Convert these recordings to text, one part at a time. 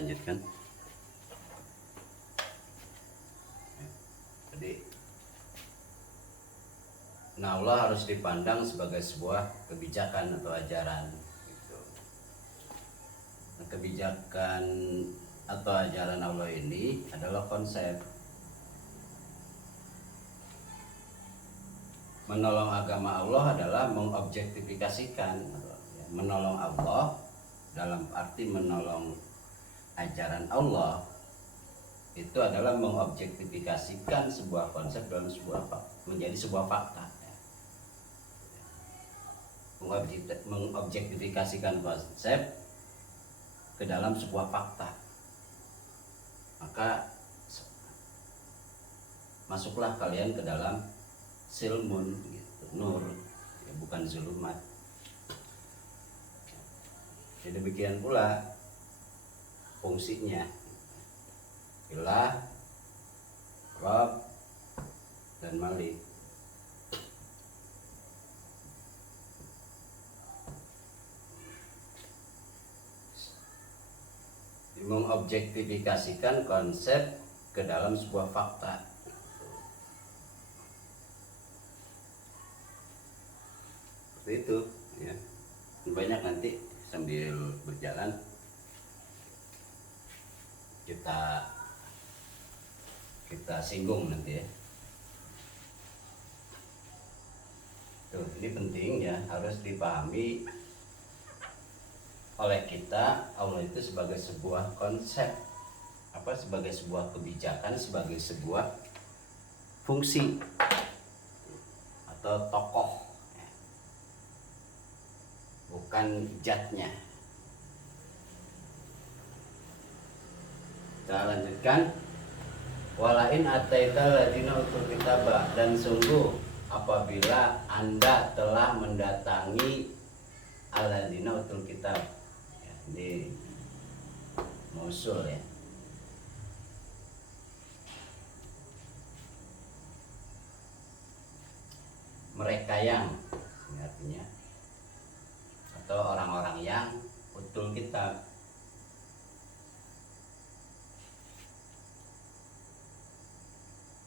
lanjutkan. Jadi Allah harus dipandang sebagai sebuah kebijakan atau ajaran gitu. Nah, kebijakan atau ajaran Allah ini adalah konsep. Menolong agama Allah adalah mengobjektifikasikan. Menolong Allah dalam arti menolong ajaran Allah itu adalah mengobjektifikasikan sebuah konsep dalam menjadi sebuah fakta. Mengobjektifikasikan konsep ke dalam sebuah fakta, maka masuklah kalian ke dalam silmun gitu, nur ya, bukan zulumat. Jadi demikian pula fungsinya ilah, Rabb, dan Malik. Mengobjektifikasikan konsep ke dalam sebuah fakta. Seperti itu ya. Banyak nanti sambil berjalan kita singgung nanti ya. Tuh, ini penting ya, harus dipahami oleh kita Allah itu sebagai sebuah konsep, sebagai sebuah kebijakan, sebagai sebuah fungsi atau tokoh, bukan zatnya. Kita lanjutkan. Walain ataital ladina utul kitabah, dan sungguh apabila Anda telah mendatangi alladzina utul kitab ya, ini mausul ya, mereka yang artinya, atau orang-orang yang utul kitab.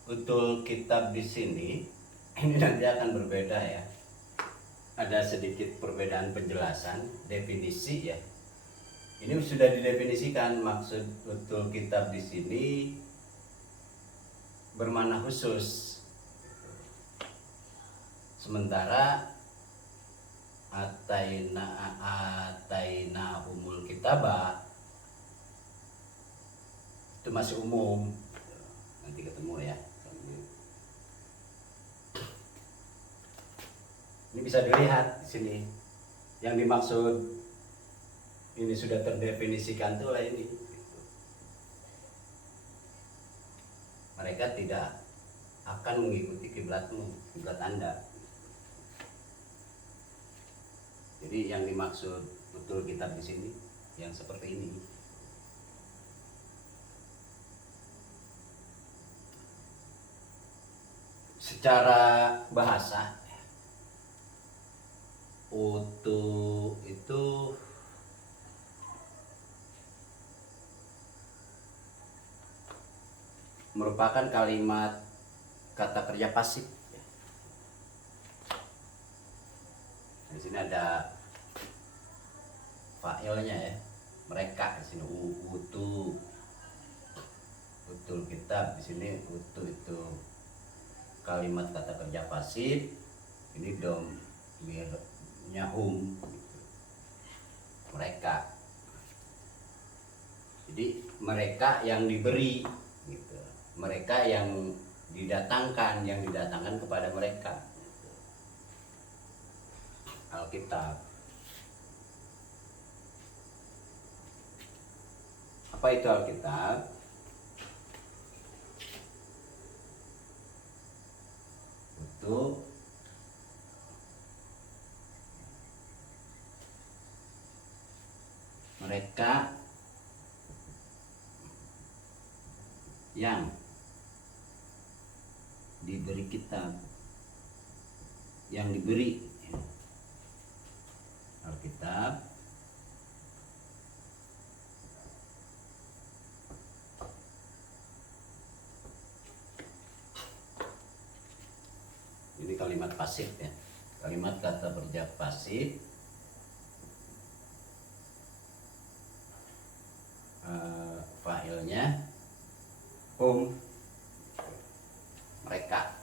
Utul kitab di sini ini nanti akan berbeda ya. Ada sedikit perbedaan penjelasan, definisi ya. Ini sudah didefinisikan, maksud utul kitab di sini bermakna khusus. Sementara ataina umul kitabah itu masih umum. Nanti ketemu ya. Ini bisa dilihat di sini. Yang dimaksud ini sudah terdefinisikan tuh lah ini. Mereka tidak akan mengikuti kiblatmu, kiblat Anda. Jadi yang dimaksud betul kitab di sini yang seperti ini. Secara bahasa utuh itu merupakan kalimat kata kerja pasif. Di sini ada fa'ilnya ya, mereka di sini utuh, utul kitab di sini utuh itu kalimat kata kerja pasif. Ini domirnya mereka. Jadi mereka yang diberi gitu. Mereka yang didatangkan kepada mereka gitu. Alkitab. Apa itu Alkitab? Itu mereka yang diberi kitab, yang diberi Alkitab, kalimat pasif ya. Kalimat kata kerja pasif fa'ilnya hum, mereka.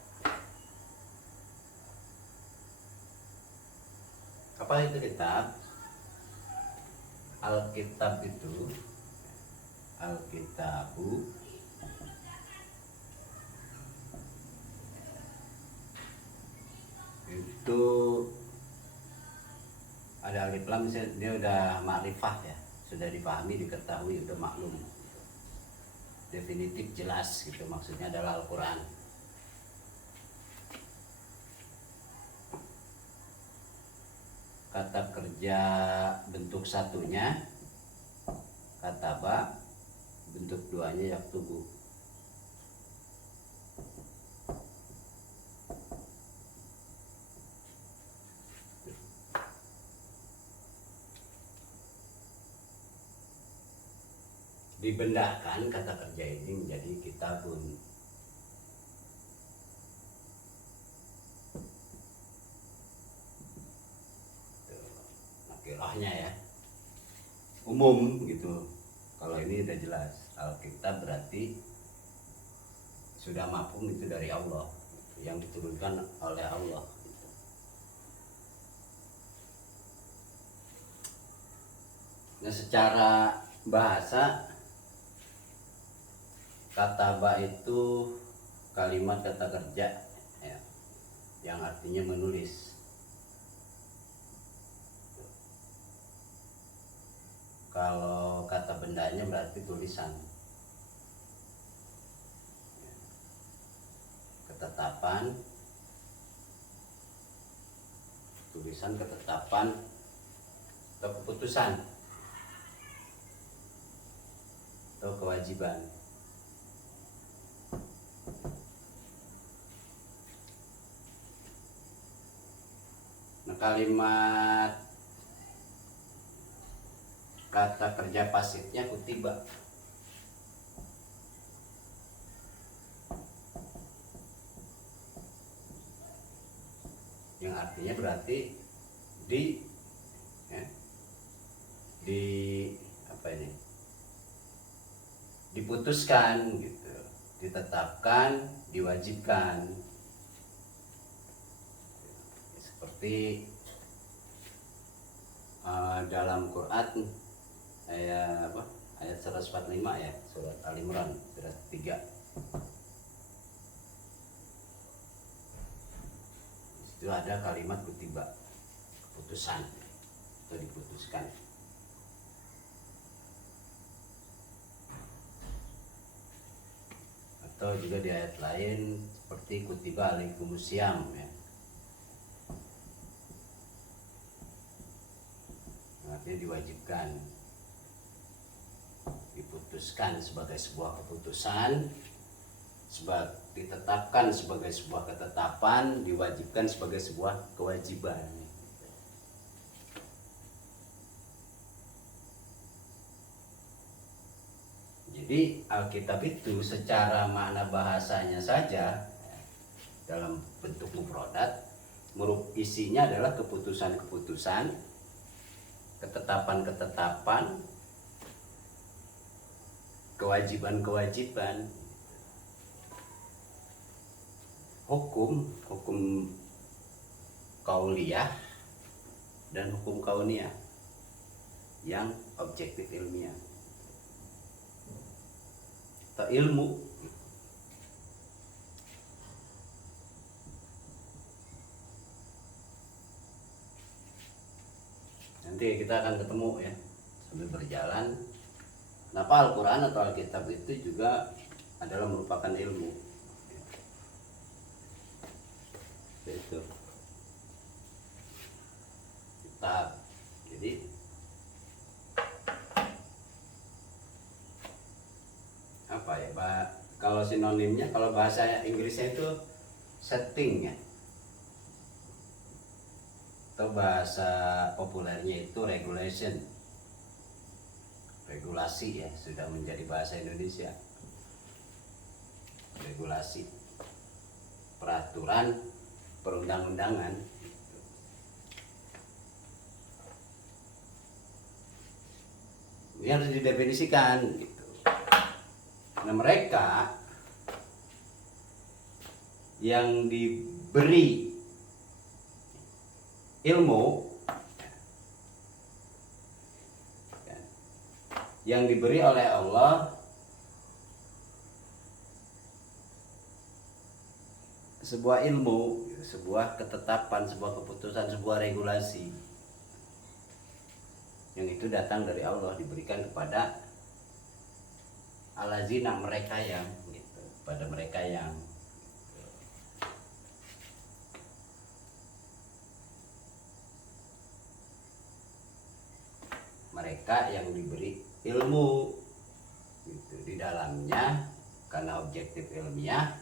Apa itu kitab? Alkitab itu, Alkitabu itu ada alif lam, dia udah makrifah ya, sudah dipahami, diketahui, udah maklum, definitif, jelas gitu, maksudnya adalah Al-Quran. Kata kerja bentuk satunya kataba, bentuk duanya yaktubu. Dibendakan kata kerja ini menjadi kitabun. Nakirahnya ya, umum gitu. Kalau ini udah jelas, Alkitab berarti sudah mafhum itu dari Allah, yang diturunkan oleh Allah. Nah, secara bahasa kataba itu kalimat kata kerja ya, yang artinya menulis. Kalau kata bendanya berarti tulisan. Ketetapan, tulisan, ketetapan, atau keputusan, atau kewajiban. Nah, kalimat kata kerja pasifnya kutiba. Yang artinya berarti di apa ini? Diputuskan gitu, ditetapkan, diwajibkan. Seperti dalam Quran ayat 145 ya, surat Al-Imran surat 3. Itu ada kalimat kutiba, keputusan atau diputuskan. Atau juga di ayat lain seperti kutiba alaikumusiyam ya. Artinya diwajibkan, diputuskan sebagai sebuah keputusan, ditetapkan sebagai sebuah ketetapan, diwajibkan sebagai sebuah kewajiban. Jadi Alkitab itu secara makna bahasanya saja dalam bentuk mufradat, isinya adalah keputusan-keputusan, ketetapan-ketetapan, kewajiban-kewajiban, hukum kauliyah dan hukum kauniyah yang objektif ilmiah atau ilmu. Nanti kita akan ketemu ya sambil berjalan. Kenapa Al-Quran atau Alkitab itu juga adalah merupakan ilmu. Itu kitab. Jadi apa ya, kalau sinonimnya, kalau bahasa Inggrisnya itu setting ya, atau bahasa populernya itu regulation, regulasi ya, sudah menjadi bahasa Indonesia. Regulasi, peraturan, perundang-undangan. Ini harus didefinisikan gitu. Nah, mereka yang diberi ilmu, yang diberi oleh Allah sebuah ilmu, sebuah ketetapan, sebuah keputusan, sebuah regulasi yang itu datang dari Allah, diberikan kepada alazina, mereka yang gitu, pada mereka yang diberi ilmu gitu. Di dalamnya karena objektif ilmiah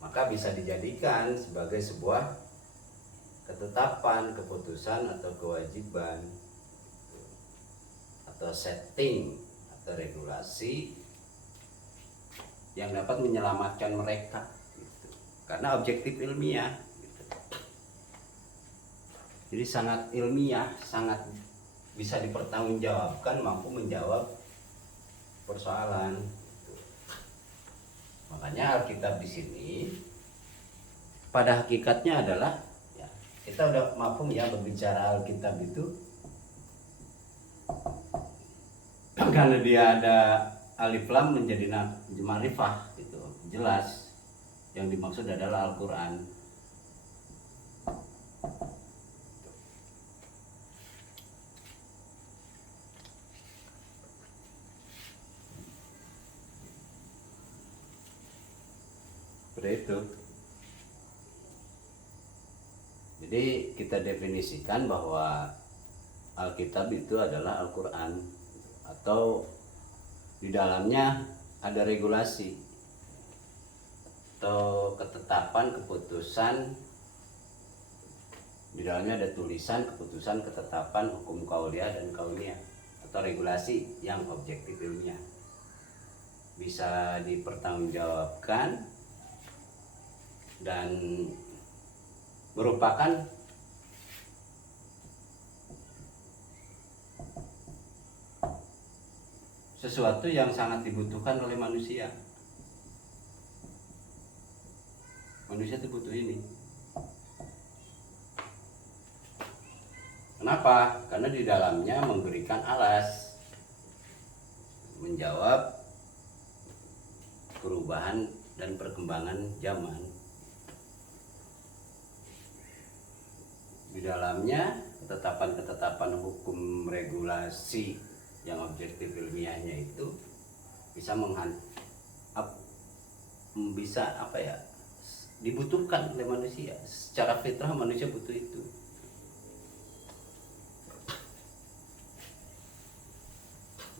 maka bisa dijadikan sebagai sebuah ketetapan, keputusan atau kewajiban gitu, atau setting atau regulasi yang dapat menyelamatkan mereka gitu. Karena objektif ilmiah gitu. Jadi sangat ilmiah, sangat bisa dipertanggungjawabkan, mampu menjawab persoalan gitu. Makanya Alkitab di sini pada hakikatnya adalah ya, kita udah mafhum ya berbicara Alkitab itu karena dia ada alif lam menjadi ma'rifah gitu, jelas yang dimaksud adalah Al-Qur'an. Seperti itu. Jadi kita definisikan bahwa Alkitab itu adalah Al-Qur'an atau di dalamnya ada regulasi atau ketetapan, keputusan, di dalamnya ada tulisan, keputusan, ketetapan, hukum kauliyah dan kauniyah atau regulasi yang objektif ilmiah, bisa dipertanggungjawabkan dan merupakan sesuatu yang sangat dibutuhkan oleh manusia. Manusia itu butuh ini. Kenapa? Karena di dalamnya memberikan alas menjawab perubahan dan perkembangan zaman. Di dalamnya ketetapan-ketetapan hukum regulasi yang objektif ilmiahnya itu bisa dibutuhkan oleh manusia. Secara fitrah manusia butuh itu.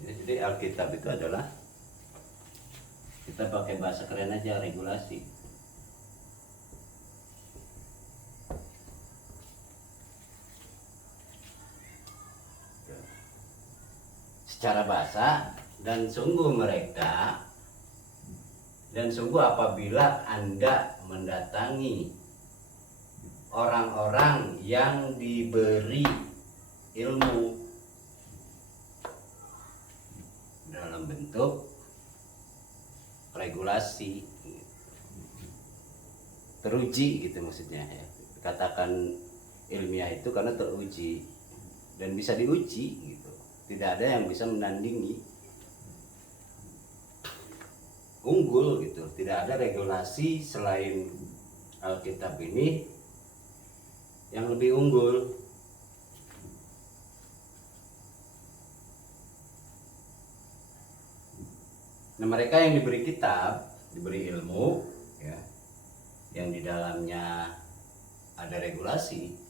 Jadi Alkitab itu adalah, kita pakai bahasa keren aja, regulasi. Secara bahasa, dan sungguh apabila Anda mendatangi orang-orang yang diberi ilmu dalam bentuk regulasi teruji gitu maksudnya ya. Katakan ilmiah itu karena teruji dan bisa diuji gitu. Tidak ada yang bisa menandingi, unggul gitu. Tidak ada regulasi selain Alkitab ini yang lebih unggul. Nah, mereka yang diberi kitab, diberi ilmu ya, yang di dalamnya ada regulasi,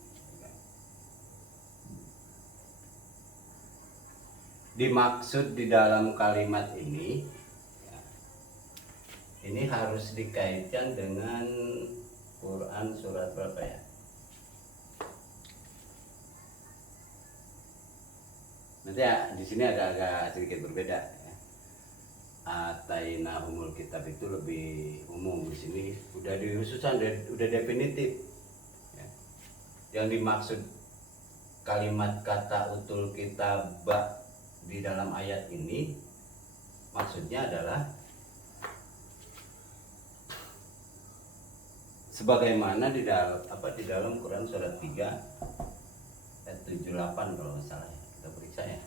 dimaksud di dalam kalimat ini ya, ini harus dikaitkan dengan Quran surat berapa ya? Nanti ya, di sini agak sedikit berbeda ya. Atainahumul kitab itu lebih umum, di sini udah dihususkan, udah definitif. Yang dimaksud kalimat kata utul kitabah di dalam ayat ini maksudnya adalah sebagaimana di dalam Quran surat 3 ayat 78 kalau nggak salah ya. Kita periksa ya.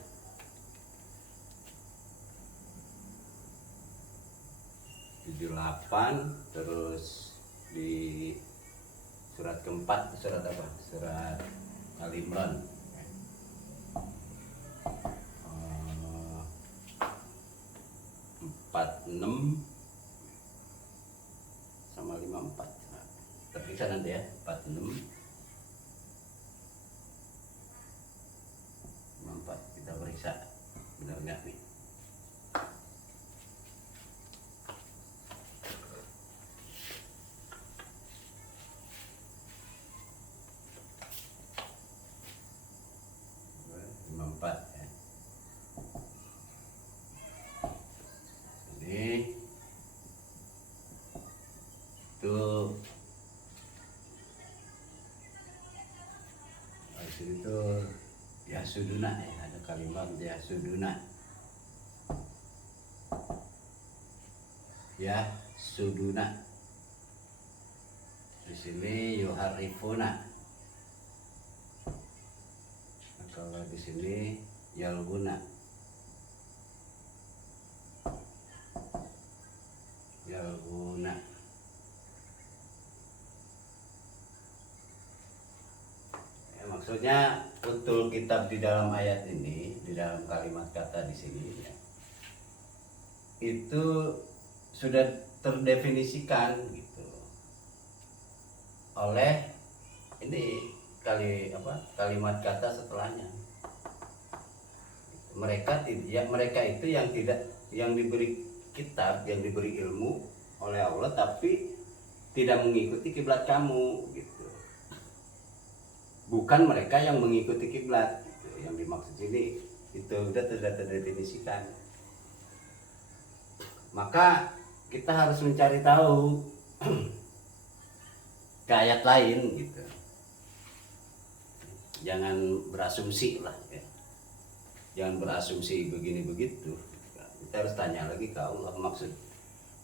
Terus di surat keempat, surat apa? Surat Al-Imran. 46 sama 54. Nah, terpisah nanti ya, 46 54. Kita periksa benar nggak nih. Ya. Jadi itu ya suduna ya, ada kalimat ya suduna. Ya suduna. Di sini yuharifuna. Nah, kalau di sini yalguna. Yalguna. Ya, maksudnya utul kitab di dalam ayat ini, di dalam kalimat kata di sini ya, itu sudah terdefinisikan gitu oleh ini kalimat kata setelahnya. Mereka itu yang diberi kitab, yang diberi ilmu oleh Allah tapi tidak mengikuti kiblat kamu gitu. Bukan mereka yang mengikuti kiblat gitu. Yang dimaksud ini itu sudah terdefinisikan. Maka kita harus mencari tahu ke ayat lain gitu. Jangan berasumsi lah ya. Jangan berasumsi begini begitu. Kita harus tanya lagi ke Allah, maksud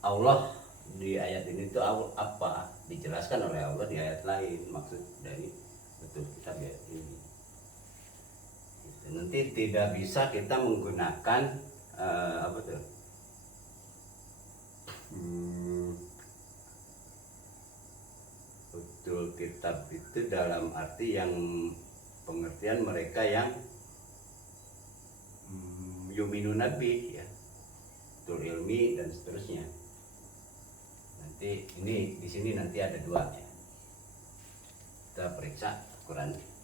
Allah di ayat ini itu apa? Dijelaskan oleh Allah di ayat lain maksud dari betul kitab ayat ini. Nanti tidak bisa kita menggunakan betul kitab itu dalam arti yang pengertian mereka yang yuminu nabi ya, betul ilmi dan seterusnya. Nanti ini di sini nanti ada dua ya. Kita periksa Quran.